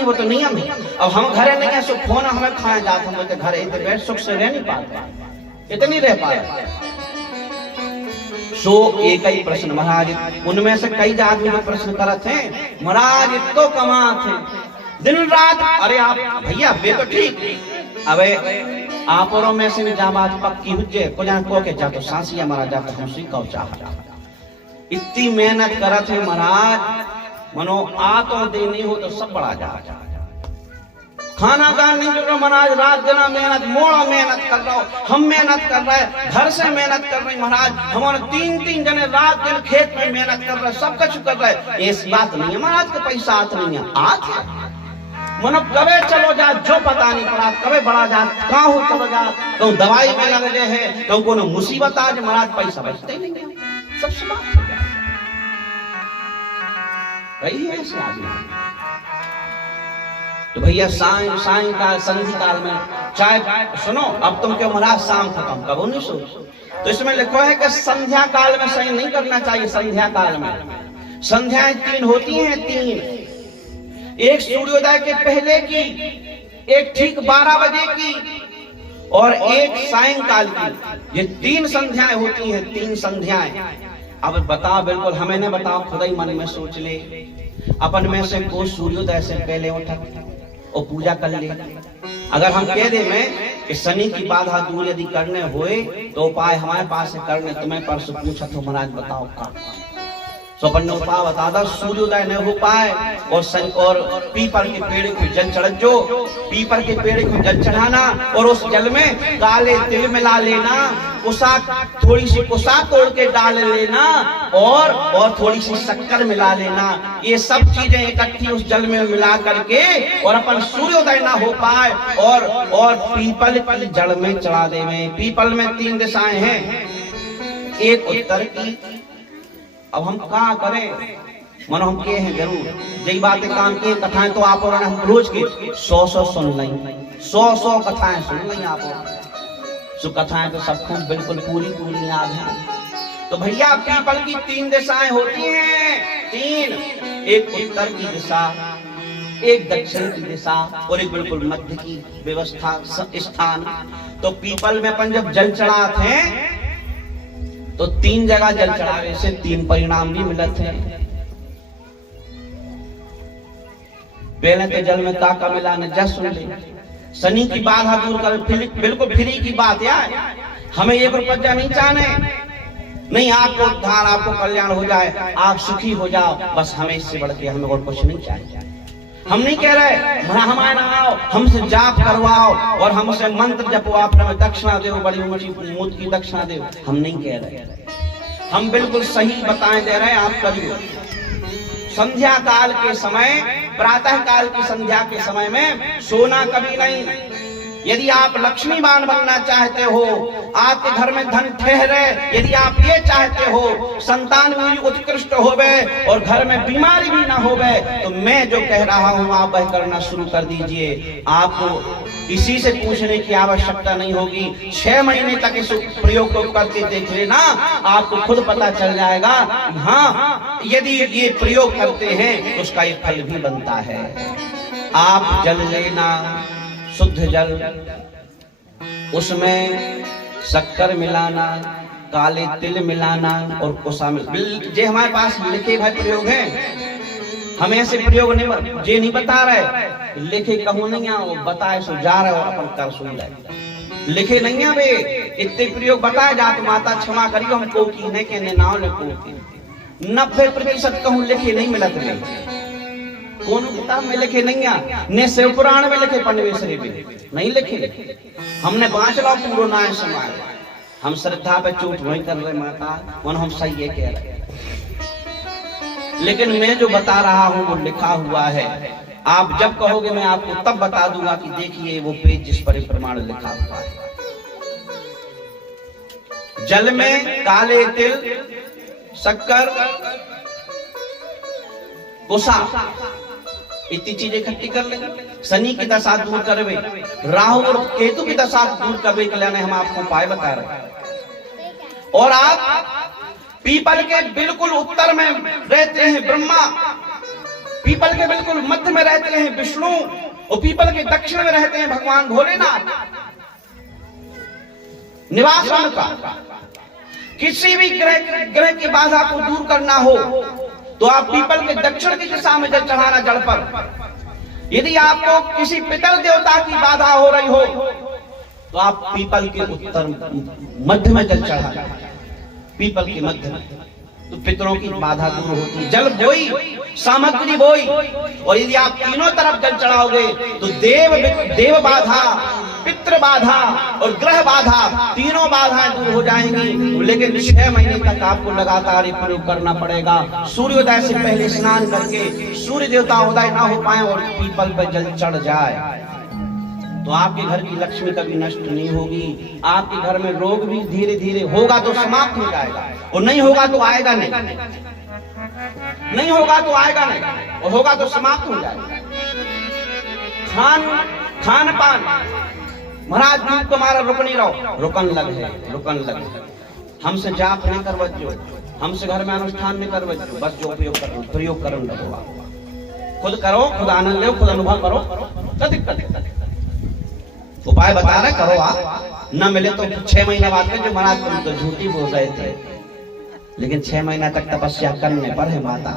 नहीं, वो तो नियम है। अब हम घरे नहीं है, सो फोन हमें खाए जाते, हम तो घरे इतने बैठ सुख से रह नहीं पाते, इतनी रह पाए। सो एक ही प्रश्न महाराज, उनमें से कई आदमी प्रश्न करते हैं, महाराज इतो कमा थे दिन रात, अरे आप भैया वे तो ठीक, अबे आप और में से जा बात पक्की हुजे को जान को के जा तो सांसिया महाराज जा तो हम सी कौ चाह इतनी मेहनत करत है महाराज, मनो आ तो देनी हो तो सब बड़ा जा खाना का नहीं जो महाराज, रात दिन मेहनत, मोड़ा मेहनत कर रहा हो, हम मेहनत कर रहे हैं, घर से मेहनत कर रहे महाराज, हमारे 3-3 जने रात दिन खेत में मेहनत कर रहे, सब कुछ कर रहे, इस बात नहीं है महाराज का पैसा आत नहीं है, आत मनो कबे चलो जा जो पता नहीं पड़ा, कबे बड़ा जा कहाँ हो चलो जा, तो दवाई में लग जाए है, तो कोनो मुसीबत आज महाराज पैसा बचते नहीं है, सब समाप्त हो जाए रही है ऐसे आदमी। तो भैया सायं काल संधि काल में चाय सुनो, अब तुम क्यों महाराज शाम खत्म कबो नहीं सोच, तो इसमें लिखो है कि संध्या काल में सही नहीं करना चाहिए। संध्या काल में संध्याएं 3 होती हैं, 3, एक सूर्योदय के पहले की, एक ठीक 12 बजे की, और एक सायंकाल की। ये 3 संध्याएं होती हैं, 3 संध्याएं। अब बताओ, बिल्कुल हमें न बताओ, खुद ही मन में सोच ले, अपन में से को सूर्योदय से पहले उठा और पूजा कर ले। अगर हम कह दे में कि शनि की बाधा दूर यदि करने होए तो उपाय हमारे पास है करने, तुम्हें परसों पूछा तो महाराज बताओ का, तो अपन ने उपाय बता दा, सूर्योदय न हो पाए और पीपल के पेड़ को जल चढ़ जो, पीपल के पेड़ को जल चढ़ाना और उस जल में काले तिल मिला लेना, कुसा थोड़ी सी कुसा तोड़ के डाल लेना और थोड़ी सी शक्कर मिला लेना, ये सब चीजें इकट्ठी उस जल में मिला करके और अपन सूर्योदय ना हो पाए और पीपल की जड़ में चढ़ा देवे। पीपल में 3 दिशाएं हैं, एक उत्तर की। अब हम क्या करें, मनो हम के हैं जरूर यही बातें काम की कथाएं तो आप और हम रोज की 100 सुन लें, 100 कथाएं सुन लें आप और, सो कथाएं तो सबको बिल्कुल पूरी याद है। तो भैया पीपल की 3 दिशाएं होती हैं, 3, एक उत्तर की दिशा, एक दक्षिण की दिशा और एक बिल्कुल मध्य की व्यवस्था स्थान। तो पीपल में अपन जब जल चढ़ाते हैं तो 3 जगह जल चढ़ावे से 3 परिणाम भी मिलते हैं। पहले तो जल में का मिला ने जस सुन ले, शनि की बाधा दूर कर, बिल्कुल फ्री की बात यार, हमें 1 रुपया नहीं चाहने, नहीं आपको उद्धार, आपको कल्याण हो जाए, आप सुखी हो जाओ, बस हमें इससे बढ़ के हमें और कुछ नहीं चाहिए। हम नहीं कह रहे हमारे ना आओ, हमसे जाप करवाओ और हमसे मंत्र जपवाओ, हमें दक्षिणा दो, बड़ी मूत की दक्षिणा दो, हम नहीं कह रहे, हम बिल्कुल सही बताएं दे रहे हैं, आप करिए। संध्या काल के समय, प्रातः काल की संध्या के समय में सोना कभी नहीं। यदि आप लक्ष्मीवान बनना चाहते हो, आपके घर में धन ठहरे, यदि आप ये चाहते हो संतान भी उत्कृष्ट होवे और घर में बीमारी भी ना होवे, तो मैं जो कह रहा हूँ आप वह करना शुरू कर दीजिए। आपको इसी से पूछने की आवश्यकता नहीं होगी, 6 महीने तक इस प्रयोग को करके देख लेना, आपको खुद पता चल जाएगा। हाँ, यदि ये प्रयोग करते हैं तो उसका एक फल भी बनता है। आप जल लेना, शुद्ध जल, उसमें शक्कर मिलाना, काले तिल मिलाना और कुसा मिलाना। जे हमारे पास लिखे भाई प्रयोग हैं, हम ऐसे प्रयोग नहीं जे नहीं बता रहे, लिखे कहूँ नहीं आओ, बताए सो जा रहे हो अपन कर सुन ले, लिखे नहीं है बे, इतने प्रयोग बताए जाते, माता क्षमा करियो हमको की नहीं के नाव ले को 90% कहूँ लिखे नहीं मिलत नहीं, कौन किताब में लिखे नहीं है, ने शिव पुराण में लिखे, पन्वेसरी में नहीं लिखे, हमने 5 लो पूरो नाय समाए, हम श्रद्धा पे चोट वही कर रहे माता, मन हम सही ये कह रहे, लेकिन मैं जो बता रहा हूँ वो लिखा हुआ है। आप जब कहोगे मैं आपको तब बता दूंगा कि देखिए वो पेज जिस पर प्रमाण लिखा हुआ है। जल में काले तिल, शक्कर, कुसा, इतनी चीजें इकट्ठी कर ले, शनि की दशा दूर करवे, राहु और केतु की दशा दूर करवे के लिए हम आपको उपाय बता रहे हैं। और आप पीपल के बिल्कुल उत्तर में रहते हैं ब्रह्मा, पीपल के बिल्कुल मध्य में रहते हैं विष्णु और पीपल के दक्षिण में रहते हैं भगवान भोलेनाथ। निवास उनका। किसी भी ग्रह की बाधा को दूर करना हो तो आप पीपल के दक्षिण की दिशा में जल चढ़ाना जड़ पर। यदि आपको किसी पितर देवता की बाधा हो रही हो तो आप पीपल के उत्तर मध्य में जल चढ़ाना, पीपल के मध्य में, तो पितरों की बाधा दूर होती। जल बोई, सामग्री बोई, और यदि आप तीनों तरफ जल चढ़ाओगे तो देव बाधा, पितृ बाधा और ग्रह बाधा, तीनों बाधाएं दूर हो जाएंगी। लेकिन 6 महीने तक आपको लगातार ये प्रयोग करना पड़ेगा। सूर्योदय से पहले स्नान करके सूर्य देवता उदय ना हो पाए और पीपल पर जल चढ़ जाए तो आपके घर की लक्ष्मी कभी नष्ट नहीं होगी। आपके घर में रोग भी धीरे धीरे होगा तो समाप्त हो जाएगा, और नहीं होगा तो आएगा नहीं, नहीं होगा तो आएगा नहीं, और होगा तो समाप्त हो जाएगा। खान पान महाराज दूध तुम्हारा रुकनी रहो, रुकन लग है, रुकन लग है। हमसे जाप नहीं करवजो, हमसे घर में अनुष्ठान नहीं करवजो, बस जो प्रयोग करन लगो। खुद करो, खुद आनंद लो, खुद अनुभव करो, कदिक उपाय बता रहे, करो आप। न मिले तो 6 महीना बाद में जो महाराज तुम तो झूठी बोल रहे थे, लेकिन 6 महीना तक तपस्या करने पर है माता।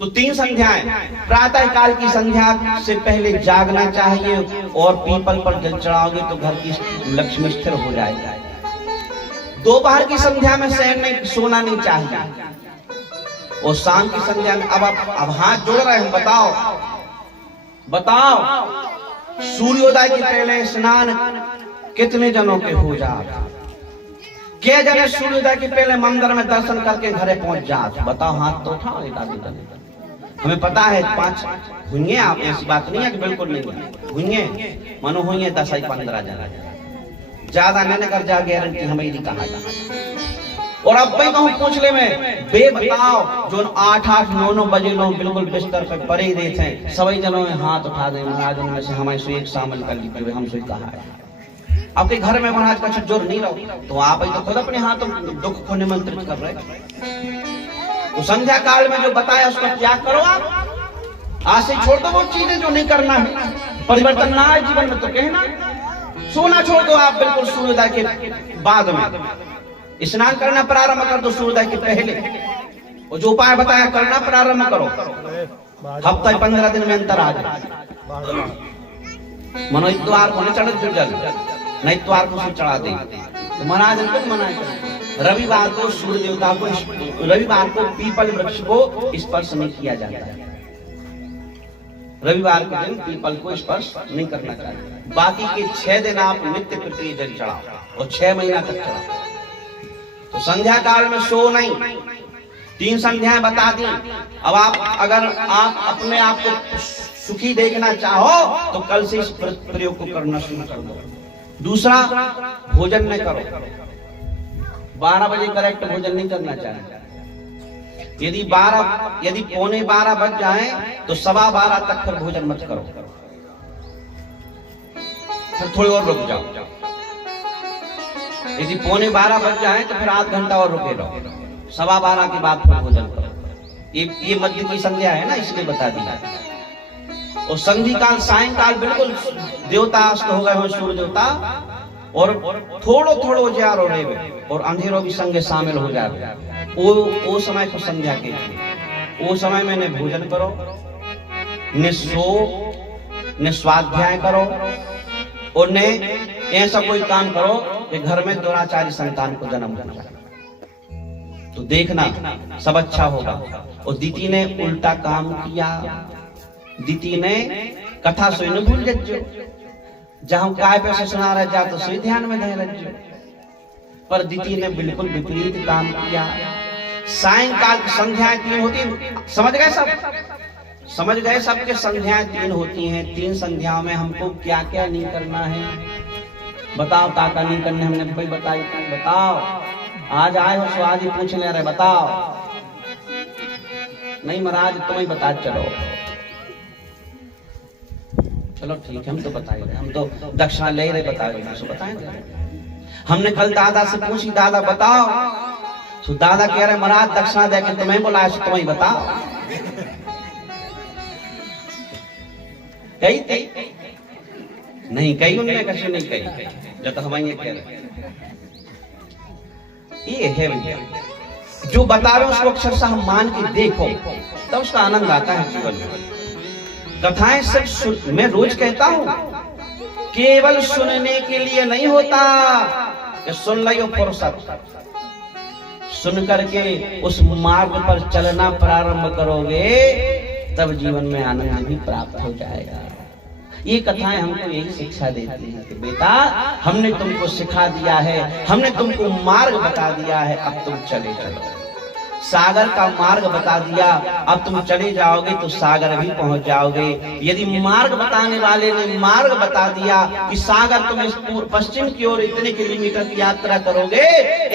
तो 3 संध्याएं, प्रातः काल की संध्या से पहले जागना चाहिए, और पीपल पर जल चढ़ाओगे तो घर की लक्ष्मी स्थिर हो जाएगी। दोपहर की संध्या में सोना नहीं चाहिए, और शाम की संध्या में अब हाथ जोड़ रहे हैं। बताओ सूर्योदय के पहले स्नान कितने जनों के हो जाते? क्या जने सूर्योदय के पहले मंदिर में दर्शन करके घरे पहुंच जाते? बताओ, हाथ तो उठाओ। एक आदमी, हमें पता है 5 हुए। आप ऐसी बात नहीं है कि बिल्कुल नहीं हुए, मनो हुए 10-15 जना, ज्यादा नहीं कर जा गारंटी हमें कहा जाए। और अब भाई कहूँ पूछले में बे बताओ जो 8-8, 9-9 बजे लोग बिल्कुल बिस्तर पे पड़े ही रहे थे, सभी जनों में हाथ उठा दे महाराज, उनमें से हमें से एक शामिल कर ली, हम से कहा है। आपके घर में महाराज का जोर नहीं रहो तो आप तो खुद अपने हाथों दुख को निमंत्रित कर रहे। तो संध्या काल में जो बताया उसका त्याग करो आप। आज से छोड़ दो वो चीजें जो नहीं करना है, परिवर्तन ना है जीवन में तो कहना। सोना छोड़ दो आप बिल्कुल सूर्योदय के बाद में, स्नान करना प्रारंभ कर दो सूर्योदय के पहले, और जो उपाय बताया करना प्रारंभ करो। हफ्ता 15 दिन में अंतर आ जाए। मनो इतवार को चढ़ जो जल, नहीं इतवार को चढ़ा दे तो महाराज ने मना कर। रविवार को सूर्य देवता को, रविवार को पीपल वृक्ष को स्पर्श नहीं किया जाता है। रविवार के दिन पीपल को स्पर्श नहीं करना चाहिए। बाकी के 6 दिन आप नित्य प्रक्रिय जल चढ़ाओ और 6 महीना तक चढ़ाओ। तो संध्या काल में सो नहीं। 3 संध्याएं बता दी। अब आप अगर आप अपने आप को सुखी देखना चाहो तो कल से इस प्रयोग को करना शुरू कर दो। दूसरा, भोजन नहीं करो। 12 बजे करेक्ट भोजन नहीं करना चाहिए। यदि 11:45 बज जाए तो 12:15 तक फिर भोजन मत करो, फिर थोड़ी और रुक जाओ। यदि 11:45 बज जाए तो फिर आध घंटा और रुके रहो, 12:15 के बाद फिर भोजन करो। ये मध्य की संध्या है ना, इसलिए बता दिया। और संधि काल सायंकाल बिल्कुल देवता अस्त हो गए हो, सूर्य देवता, और थोड़ो उजियारो रहे और अंधेरों की संगे शामिल हो जाए। वो समय को संध्या के लिए, वो समय में न भोजन करो, न सो, न स्वाध्याय करो, और न ऐसा कोई काम करो कि घर में दुराचारी संतान को जन्म देना। तो देखना सब अच्छा होगा। और दीदी ने उल्टा काम किया। दीदी ने कथा सोई न भूल जज्जो, जहां काय पे सुना रह जा तो सोई ध्यान में नहीं रज्जो। पर दीदी ने बिल्कुल विपरीत काम किया। सायंकाल की संध्याएं 3 होती हैं, समझ गए सब? समझ गए सबके संध्याएं 3 होती हैं। 3 संध्याओं में हमको क्या क्या नहीं करना है बताओ। काका नहीं करने हमने भाई बताई, बताओ। आज आए हो सो आज ही पूछ ले रहे, बताओ। नहीं महाराज तुम्हें बता चलो, चलो ठीक है, हम तो बताएंगे, हम तो दक्षिणा ले रहे, बताएंगे, बताएंगे। हमने कल दादा से पूछी, दादा बताओ तो दादा कह रहे महाराज दक्षिणा दे के तुम्हें बुलाया, तुम्हें बताओ कही थी नहीं कही, उनने कहीं नहीं कही, जो तो हमारे कह रहे ये है भैया, जो बता रहे उसको अक्षरशः हम मान के देखो तब उसका आनंद आता है जीवन में। कथाएं सिर्फ मैं रोज कहता हूं केवल सुनने के लिए नहीं होता कि सुन लियो फुर्सत, सुन करके उस मार्ग पर चलना प्रारंभ करोगे तब जीवन में आनंद भी प्राप्त हो जाएगा। ये कथाएं हमको यही शिक्षा देती हैं कि बेटा हमने तुमको सिखा दिया है, हमने तुमको मार्ग बता दिया है, अब तुम चले चलो। सागर का मार्ग बता दिया, अब तुम चले जाओगे तो सागर भी पहुंच जाओगे। यदि मार्ग बताने वाले ने मार्ग बता दिया कि सागर तुम इस पश्चिम की ओर इतने किलोमीटर की यात्रा करोगे,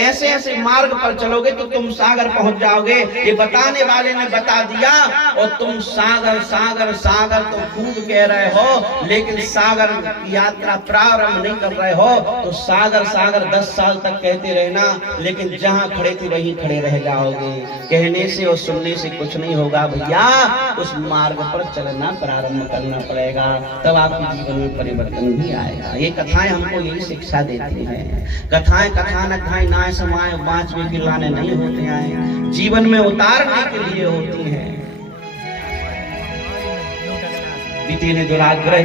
ऐसे ऐसे मार्ग पर चलोगे तो तुम सागर पहुंच जाओगे, ये बताने वाले ने बता दिया और तुम सागर सागर सागर तो खूब कह रहे हो लेकिन सागर की यात्रा प्रारंभ नहीं कर रहे हो, तो सागर सागर 10 साल तक कहते रहना, लेकिन जहां खड़े थे वहीं खड़े रह जाओगे। कहने से और सुनने से कुछ नहीं होगा भैया, उस मार्ग पर चलना प्रारंभ करना पड़ेगा, तब आपके जीवन में परिवर्तन भी आएगा। ये कथाएं हमको यही शिक्षा देती हैं। कथाएं कथानक भाई ना समाये बाँचवे गिलाने नहीं होते हैं, जीवन में उतारने के लिए होती हैं। बीते ने दुराग्रह